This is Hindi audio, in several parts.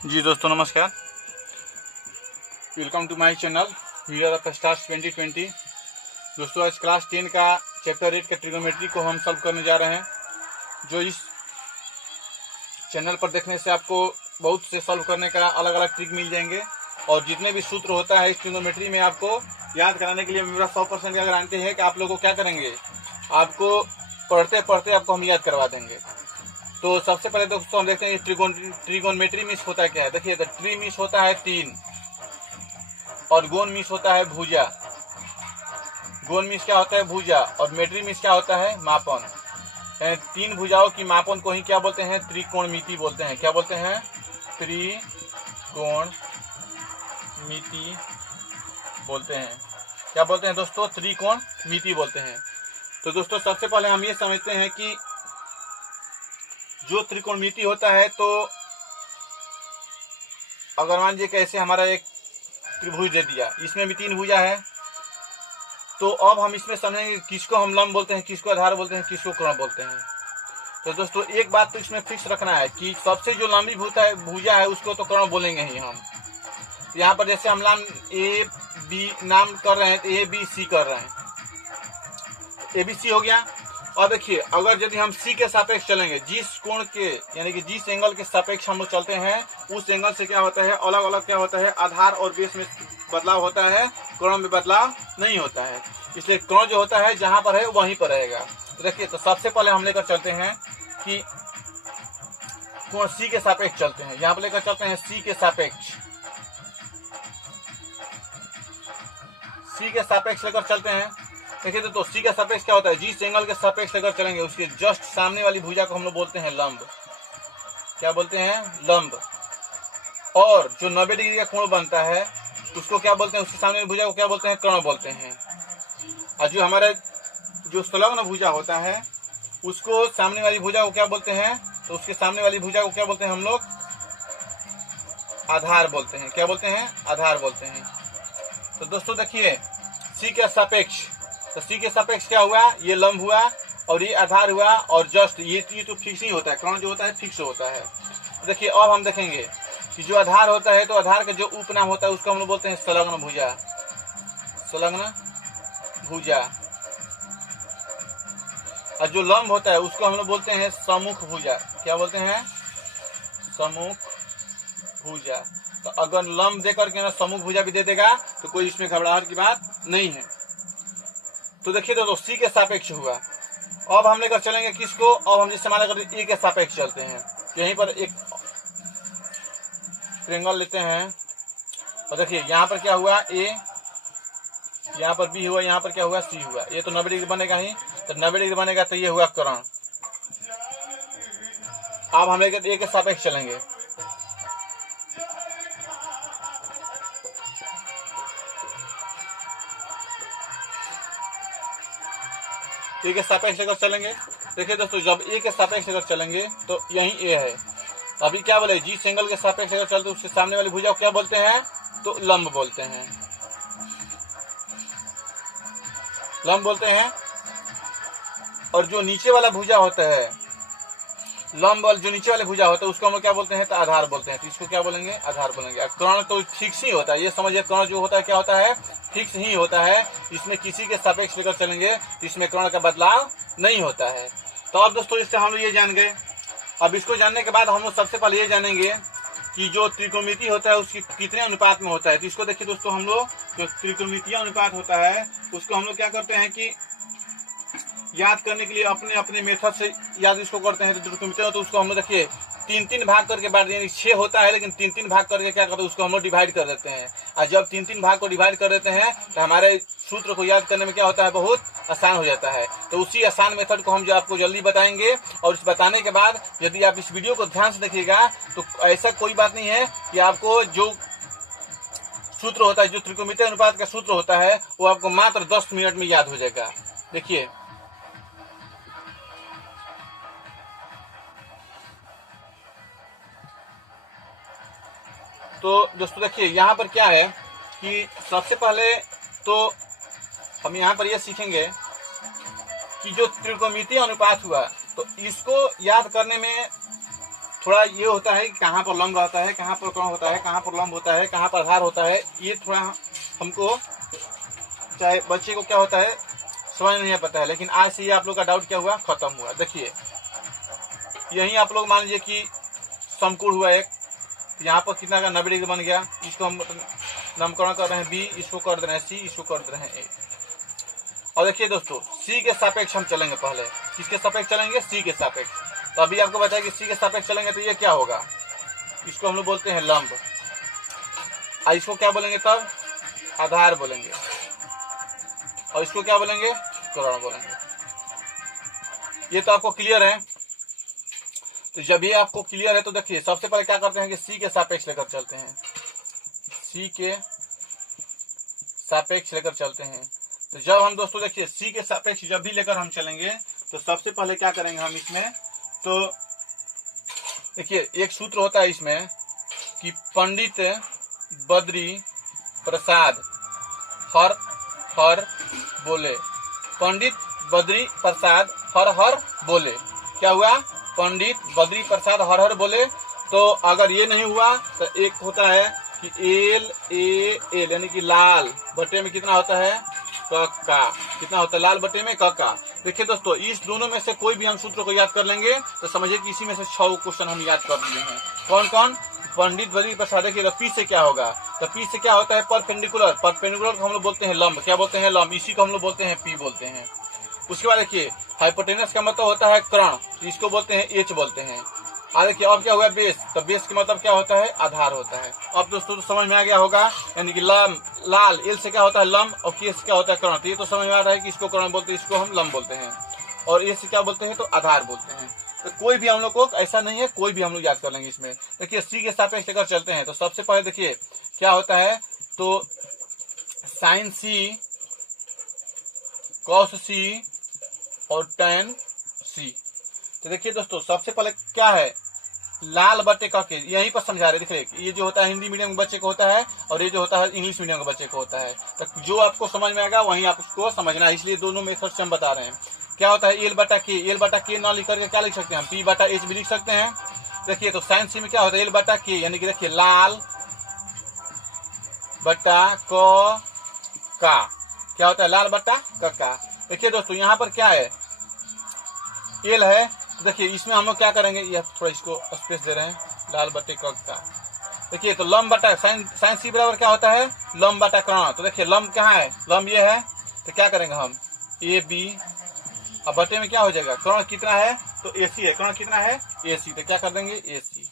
जी दोस्तों नमस्कार, welcome to my channel hero of stars 2020। दोस्तों आज क्लास 10 का चैप्टर 8 का ट्रिग्नोमेट्री को हम सॉल्व करने जा रहे हैं। जो इस चैनल पर देखने से आपको बहुत से सॉल्व करने का अलग अलग ट्रिक मिल जाएंगे और जितने भी सूत्र होता है इस ट्रिग्नोमेट्री में आपको याद कराने के लिए मेरा 100% का गारंटी है कि आप लोगों को क्या करेंगे, आपको पढ़ते पढ़ते आपको हम याद करवा देंगे। तो सबसे पहले दोस्तों हम देखते हैं ट्रिगोनमेट्री मीन्स होता है क्या है। देखिए ट्री मीन्स होता है 3 और गोन मीन्स होता है भुजा। गोन मीन्स क्या होता है भुजा और मेट्री मीन्स क्या होता है मापन। 3 भुजाओं की मापन को ही क्या बोलते हैं, त्रिकोणमिति बोलते हैं। क्या बोलते हैं, त्रिकोणमिति बोलते हैं। क्या बोलते हैं दोस्तों, त्रिकोणमिति बोलते हैं। तो दोस्तों सबसे पहले हम ये समझते हैं कि जो त्रिकोणमिति होता है, तो अगर मान लीजिए कैसे हमारा एक त्रिभुज दे दिया, इसमें भी 3 भुजा है, तो अब हम इसमें समझेंगे किसको हम लंब बोलते हैं, किसको आधार बोलते हैं, किसको कोण बोलते हैं। तो दोस्तों एक बात तो इसमें फिक्स रखना है कि सबसे जो लंबी भुजा है उसको तो कोण बोलेंगे ही हम। यहाँ पर जैसे हम ए बी नाम कर रहे हैं तो ए बी सी कर रहे हैं, ए बी सी हो गया। और देखिए अगर यदि हम सी के सापेक्ष चलेंगे, जिस कोण के यानी कि जिस एंगल के सापेक्ष हम लोग चलते हैं उस एंगल से क्या होता है, अलग अलग क्या होता है, आधार और बेस में बदलाव होता है, कोण में बदलाव नहीं होता है। इसलिए कोण जो होता है जहां पर है वहीं पर रहेगा। तो देखिए तो सबसे पहले हम लेकर चलते हैं कि कोण सी के सापेक्ष चलते हैं। यहाँ पर लेकर चलते हैं सी के सापेक्ष, सी के सापेक्ष लेकर चलते हैं। देखिए तो सी का सापेक्ष क्या होता है, जिस एंगल के सापेक्ष लेकर चलेंगे उसके जस्ट सामने वाली भुजा को हम लोग बोलते हैं लंब। क्या बोलते हैं, लंब। और जो 90 डिग्री का कोण बनता है उसको क्या बोलते हैं, उसके सामने वाली भुजा को क्या बोलते हैं, कर्ण बोलते हैं। और जो हमारे जो संलग्न भुजा होता है उसको सामने वाली भुजा को क्या बोलते हैं, तो उसके सामने वाली भुजा को क्या बोलते हैं हम लोग, आधार बोलते हैं। क्या बोलते हैं, आधार बोलते हैं। तो दोस्तों देखिए सी के सापेक्ष, तो सी के सापेक्ष क्या हुआ, ये लंब हुआ और ये आधार हुआ और जस्ट ये तो फिक्स नहीं होता है, कोण जो होता है फिक्स होता है। तो देखिए अब हम देखेंगे कि जो आधार होता है तो आधार का जो उपनाम होता है उसको हम लोग बोलते हैं संलग्न भुजा। संलग्न भुजा। और जो लंब होता है उसको हम लोग बोलते हैं सम्मुख भुजा। क्या बोलते हैं, सम्मुख भुजा। तो अगर लंब देकर के ना सम्मुख भुजा भी दे देगा तो कोई इसमें घबराहट की बात नहीं है। तो देखिए तो सी के सापेक्ष हुआ। अब हम लेकर चलेंगे किसको, अब हम जिससे मान लेकर ए के सापेक्ष चलते हैं। यहीं पर एक ट्रायंगल लेते हैं और देखिए यहाँ पर क्या हुआ, ए, यहाँ पर बी हुआ, यहाँ पर क्या हुआ, सी हुआ। ये तो 90 डिग्री बनेगा ही, तो 90 डिग्री बनेगा तो ये हुआ कर्ण। अब हम लेकर ए के सापेक्ष चलेंगे। ए के सापेक्ष लेकर चलेंगे। देखिए दोस्तों जब ए के सापेक्ष लेकर चलेंगे तो यही ए है। अभी क्या बोले, जिस एंगल के सापेक्ष लेकर चलते उसके सामने वाली भुजा को क्या बोलते हैं, तो लंब बोलते हैं। लंब बोलते हैं। और जो नीचे वाला भुजा होता है, लंब और जो नीचे वाले भुजा होता है उसको हम लोग क्या बोलते हैं, तो आधार बोलते हैं। तो इसको क्या बोलेंगे, आधार बोलेंगे। कर्ण तो फिक्स ही होता है, ये समझिए कर्ण जो होता है क्या होता है, फिक्स ही होता है। इसमें किसी के सापेक्ष लेकर चलेंगे इसमें कर्ण का बदलाव नहीं होता है। तो अब दोस्तों इससे हम लोग ये जान गए। अब इसको जानने के बाद हम लोग सबसे पहले ये जानेंगे कि जो त्रिकोणमिति होता है उसकी कितने अनुपात में होता है। तो इसको देखिए दोस्तों, हम लोग जो त्रिकोणमितीय अनुपात होता है उसको हम लोग क्या करते हैं कि याद करने के लिए अपने अपने मेथड से याद इसको करते हैं। तो त्रिकोणमितीय तो उसको हम लोग देखिए 3-3 भाग करके बांट, यानी 6 होता है लेकिन 3-3 भाग करके क्या करते हैं, उसको हम लोग डिवाइड कर देते हैं। और जब 3-3 भाग को डिवाइड कर देते हैं तो हमारे सूत्र को याद करने में क्या होता है, बहुत आसान हो जाता है। तो उसी आसान मेथड को हम जो आपको जल्दी बताएंगे। और इस बताने के बाद यदि आप इस वीडियो को ध्यान से देखिएगा तो ऐसा कोई बात नहीं है कि आपको जो सूत्र होता है, जो त्रिकोणमितीय अनुपात का सूत्र होता है वो आपको मात्र 10 मिनट में याद हो जाएगा। देखिए तो दोस्तों देखिए यहाँ पर क्या है कि सबसे पहले तो हम यहाँ पर यह सीखेंगे कि जो त्रिकोणमितीय अनुपात हुआ तो इसको याद करने में थोड़ा ये होता है कि कहाँ पर लंब रहता है, कहाँ पर कर्ण होता है, कहाँ पर लंब होता है, कहाँ पर आधार होता है, ये थोड़ा हमको चाहे बच्चे को क्या होता है समझ नहीं पता है, लेकिन आज से ये आप लोग का डाउट क्या हुआ, खत्म हुआ। देखिए यही आप लोग मान लीजिए कि समकोण हुआ एक, यहाँ पर कितना का 90 डिग्री बन गया, इसको हम नामकरण कर रहे हैं बी, इसको कर दे रहे हैं सी, इसको कर दे रहे हैं ए। और देखिए दोस्तों सी के सापेक्ष हम चलेंगे, पहले किसके सापेक्ष चलेंगे, सी के सापेक्ष। तो अभी आपको बताया कि सी के सापेक्ष चलेंगे तो ये क्या होगा, इसको हम लोग बोलते हैं लंब, और इसको क्या बोलेंगे तब, आधार बोलेंगे, और इसको क्या बोलेंगे, कर्ण बोलेंगे। ये तो आपको क्लियर है। तो जब ये आपको क्लियर है तो देखिए सबसे पहले क्या करते हैं कि सी के सापेक्ष लेकर चलते हैं, सी के सापेक्ष लेकर चलते हैं। तो जब हम दोस्तों देखिए सी के सापेक्ष जब भी लेकर हम चलेंगे तो सबसे पहले क्या करेंगे हम इसमें, तो देखिए एक सूत्र होता है इसमें कि पंडित बद्री प्रसाद हर हर बोले, पंडित बद्री प्रसाद हर हर बोले। क्या हुआ, पंडित बद्री प्रसाद हर हर बोले। तो अगर ये नहीं हुआ तो एक होता है कि एल ए एल, यानी कि लाल बटे में कितना होता है, कक्का, कितना होता है लाल बटे में कक्का। देखिए दोस्तों इस दोनों में से कोई भी हम सूत्र को याद कर लेंगे तो समझिए कि इसी में से 6 क्वेश्चन हम याद कर लिए हैं। कौन कौन, पंडित बद्री प्रसाद। देखिए तो पी से क्या होगा, तो पी से क्या होता है, परपेंडिकुलर, परपेंडिकुलर को हम लोग बोलते हैं लंब, क्या बोलते हैं, लंब, इसी को हम लोग बोलते हैं पी बोलते हैं। उसके बाद देखिए हाइपोटेनस का मतलब होता है कर्ण, इसको बोलते हैं एच बोलते हैं। और देखिए अब क्या हुआ, बेस, तो बेस का मतलब क्या होता है, आधार होता है। अब दोस्तों तो समझ में आ गया होगा, यानी कि लंब, लाल, एल से क्या होता है लंब, और के से क्या होता है कर्ण। तो ये तो समझ में आ रहा है कि इसको कर्ण बोलते हैं, इसको हम लंब बोलते हैं, और ए से क्या बोलते हैं, तो आधार बोलते हैं। तो कोई भी हम लोग को ऐसा नहीं है, कोई भी हम लोग याद कर लेंगे इसमें। देखिए सी के सापेक्ष लेकर चलते हैं तो सबसे पहले देखिए क्या होता है, तो साइन सी, कॉस सी और tan सी। तो देखिए दोस्तों सबसे पहले क्या है, लाल बटे का के, यहीं पर समझा रहे, देखिए ये जो होता है हिंदी मीडियम के बच्चे को होता है और ये जो होता है इंग्लिश मीडियम के बच्चे को होता है। तो जो आपको समझ में आएगा वहीं आप उसको समझना है, इसलिए दोनों मेथड से हम बता रहे हैं। क्या होता है एल बटा के, एल बटा के ना लिख करके क्या लिख सकते हैं, पी बटा एच भी लिख सकते हैं। देखिए तो साइन सी में क्या होता है, एल बटा के, यानी कि देखिए लाल बटा क का, क्या होता है, लाल बटा का। देखिए दोस्तों यहाँ पर क्या है, एल है, देखिए इसमें हम लोग क्या करेंगे, ये थोड़ा इसको स्पेस दे रहे हैं, लाल बटे का। देखिए तो लंब बटा साइन सी बराबर क्या होता है, लंब बटा कर्ण। तो देखिए लंब कहाँ है, लंब ये है, तो क्या करेंगे हम ए बी, अब बटे में क्या हो जाएगा, कर्ण कितना है, तो ए सी है, कर्ण कितना है, ए सी, तो क्या कर देंगे ए सी।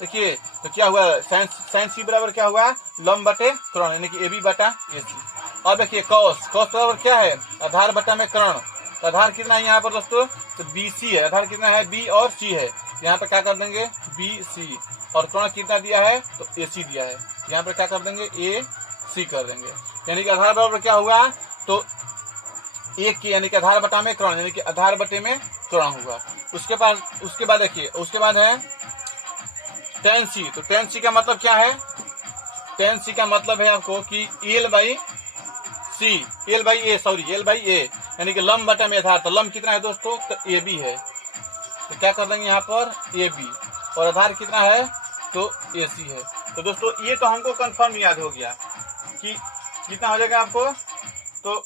देखिए तो क्या हुआ, साइन सी बराबर क्या हुआ, लंब बटे कर्ण, यानी कि ए बी बटा ए सी। और देखिए कॉस, कॉस बराबर क्या है, आधार बटा में कर्ण। तो आधार कितना है यहाँ पर दोस्तों, तो बी सी है, आधार कितना है, बी और सी है, यहाँ पर क्या कर देंगे बी सी, और कर्ण कितना दिया है, तो ए सी दिया है, यहाँ पर क्या कर देंगे ए सी कर देंगे। यानी कि आधार बराबर क्या हुआ, तो एक की, यानी कि आधार बटा में कर्ण, यानी कि आधार बटे में कर्ण हुआ। उसके बाद देखिए उसके बाद है tan सी। तो tan सी का मतलब क्या है, tan सी का मतलब है आपको कि L by C, L by A, sorry L by A, यानी कि लंब बटा में आधार। तो लंब कितना है दोस्तों, तो ए बी है, तो क्या कर देंगे यहाँ पर ए बी, और आधार कितना है, तो ए सी है। तो दोस्तों ये तो हमको कंफर्म याद हो गया कि कितना हो जाएगा आपको, तो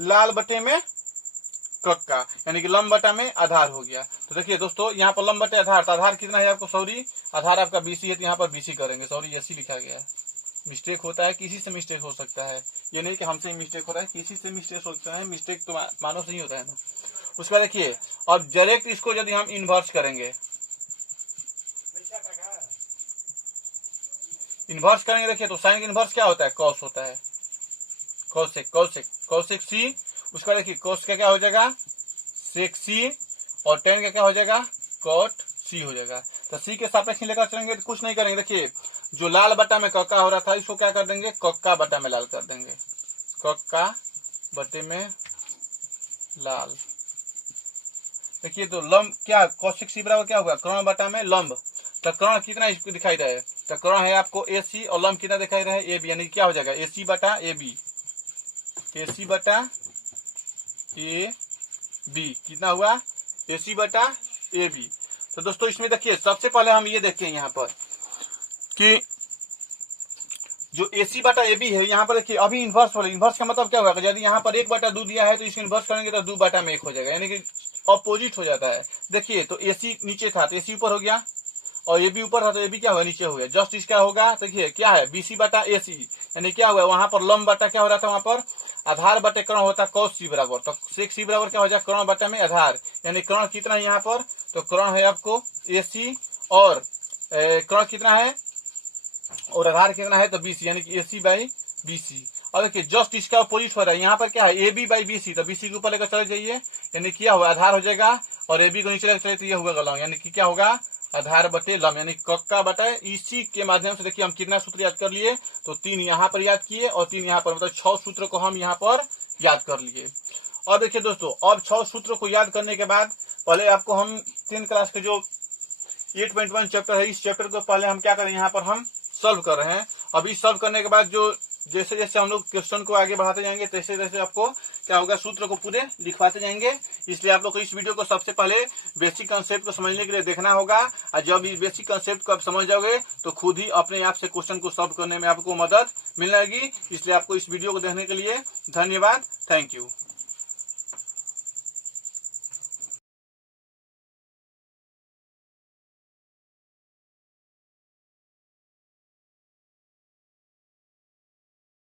लाल बटे में कक्का, यानी कि लंब बटा में आधार हो गया। तो देखिए दोस्तों यहाँ पर लंब बटे आधार, तो आधार कितना है आपको, सॉरी आधार आपका बीसी है, तो यहाँ पर बीसी करेंगे, सॉरी एसी लिखा गया है, मिस्टेक होता है, किसी से मिस्टेक हो सकता है, ये नहीं कि हमसे ही मिस्टेक हो रहा है, किसी से मिस्टेक हो सकता है, मिस्टेक तो मानव से ही होता है ना। उसके बाद देखिए और डायरेक्ट इसको यदि हम इन्वर्स करेंगे, इन्वर्स करेंगे, देखिए तो साइन इन्वर्स क्या होता है, कॉस होता है, कॉसेक कॉसेक कॉसेक सी। उसका देखिए कॉस का क्या हो जाएगा, सेक सी, और टेन का क्या हो जाएगा, कॉट सी हो जाएगा। तो सी के सापेक्ष लेकर चलेंगे तो कुछ नहीं करेंगे, देखिए जो लाल बटा में कक्का हो रहा था इसको क्या कर देंगे, कक्का बटा में लाल कर देंगे, कक्का बटे में लाल। देखिए तो लंब क्या, कौशिक सी बराबर क्या होगा, कर्ण बटा में लंब। तो कर्ण कितना इसको दिखाई रहा है, तो कर्ण है आपको ए सी, और लंब कितना दिखाई रहा है, ए बी, यानी क्या हो जाएगा ए सी बटा ए बी, ए सी बटा ए बी कितना हुआ, ए सी बटा ए बी। तो दोस्तों इसमें देखिए सबसे पहले हम ये देखते हैं यहाँ पर कि जो AC बटा AB है, यहाँ पर देखिए अभी इन्वर्स वाले, इन्वर्स का मतलब क्या होगा, यदि यहाँ पर 1/2 दिया है तो इसको इन्वर्स करेंगे तो 2/1 हो जाएगा, यानी कि अपोजिट हो जाता है। देखिए तो AC नीचे था तो AC ऊपर हो गया, और AB ऊपर था तो AB क्या हुआ, नीचे हो गया। जस्ट इसका होगा, देखिए क्या है, BC बटा AC, यानी क्या हुआ, वहां पर लंब बटा क्या हो रहा था, वहां पर आधार बटे कर्ण होता cos C बराबर, तो sec C बराबर क्या हो जाए, कर्ण बटा में आधार, यानी कर्ण कितना है यहाँ पर, तो कर्ण है आपको AC, और कर्ण कितना है और आधार कितना है, तो BC, यानी कि AC बाई BC। और देखिए जस्ट इसका अपोजिट हो रहा है, यहाँ पर क्या है, AB बाई BC, तो BC के ऊपर लेकर चले जाइए, यानी क्या हुआ, आधार हो जाएगा, और AB को नीचे लेकर चले तो ये होगा लंब, यानी कि क्या होगा, आधार बटे लंब, यानी कक्का बटे। इसी के माध्यम से देखिए हम कितना सूत्र याद कर लिए, तो 3 यहाँ पर याद किए और 3 यहाँ पर, मतलब 6 सूत्र को हम यहाँ पर याद कर लिए। और देखिए दोस्तों, अब 6 सूत्र को याद करने के बाद पहले आपको हम 10 क्लास के जो 8.1 चैप्टर है, इस चैप्टर को पहले हम क्या करें, यहाँ पर हम सॉल्व कर रहे हैं। अभी सॉल्व करने के बाद जो जैसे जैसे हम लोग क्वेश्चन को आगे बढ़ाते जाएंगे, तैसे तैसे आपको क्या होगा, सूत्र को पूरे लिखवाते जाएंगे। इसलिए आप लोग को इस वीडियो को सबसे पहले बेसिक कंसेप्ट को समझने के लिए देखना होगा, और जब इस बेसिक कंसेप्ट को आप समझ जाओगे तो खुद ही अपने आप से क्वेश्चन को सॉल्व करने में आपको मदद मिल जाएगी। इसलिए आपको इस वीडियो को देखने के लिए धन्यवाद, थैंक यू।